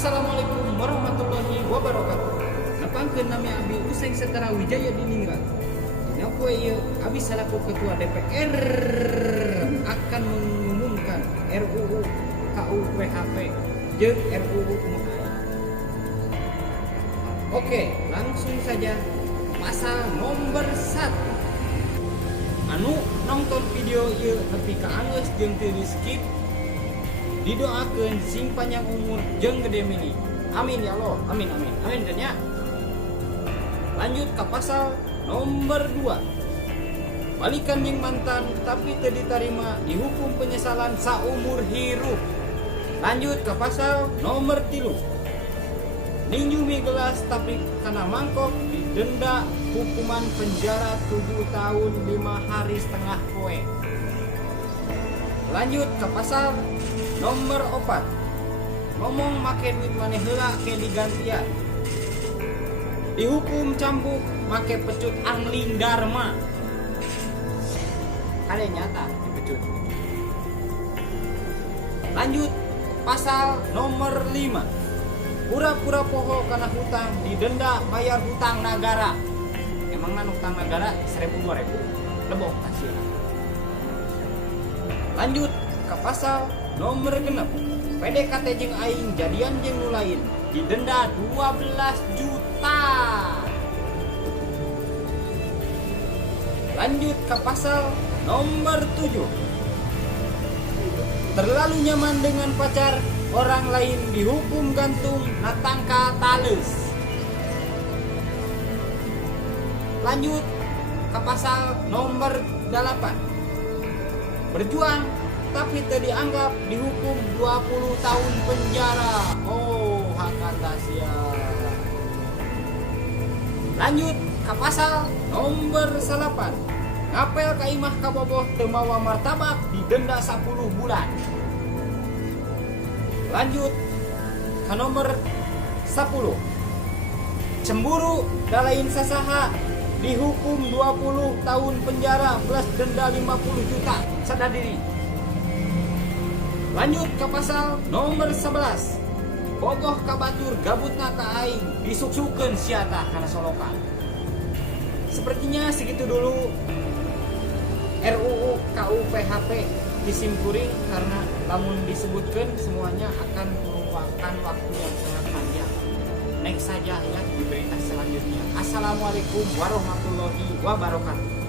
Assalamualaikum warahmatullahi wabarakatuh. Nepangkeun nami Abi Useng Setara Wijaya Diningrat. Dina poe ieu Abi selaku Ketua DPR akan mengumumkan RUU KUPHP jeung RUU Kumaha. Oke, langsung saja pasal nomor 1. Anu nonton video ieu nepi ka anggeus jeung teu di skip, didoakeun sing panjang umur jeung gede mini. Amin ya Allah. Amin amin. Amin dan ya. Lanjut ke pasal nomor 2. Balikan jeung mantan tapi teu ditarima dihukum penyesalan saumur hirup. Lanjut ke pasal nomor 3. Ninju mie gelas tapi kana mangkok didenda hukuman penjara 7 tahun 5 hari setengah poe. Lanjut ke pasal nomor 4. Ngomong make duit maneh heula ke digantian. Dihukum cambuk make pecut angling dharma. Kade nyata dipecut. Lanjut pasal nomor 5. Pura-pura poho kana hutang didenda bayar hutang negara. Emang hutang negara 1.000-2.000 lebok hasil. Lanjut ke pasal nomor 6. PDKT jeung aing jadian jeung nu lain didenda 12 juta. Lanjut ke pasal nomor 7. Terlalu nyaman dengan pacar orang lain dihukum gantung natangka tales. Lanjut ke pasal nomor 8. Berjuang tapi teu dianggap dihukum 20 tahun penjara. Oh, hakatasia. Lanjut ke pasal nomor 8. Ngapel ka imah kaboboh teu mawa martabak didenda 10 bulan. Lanjut ke nomor 10. Cemburu dalain sasaha dihukum 20 tahun penjara plus denda 50 juta sadadiri. Lanjut ke pasal nomor 11. Bogoh ka batur gabutna ka aing disuksukeun sia tah kana solokan. Sepertinya segitu dulu RUU KUPHP disimkuring karena lamun disebutkan semuanya akan merupakan waktu yang sangat panjang. Next saja ya di berita selanjutnya. Assalamualaikum warahmatullahi wabarakatuh.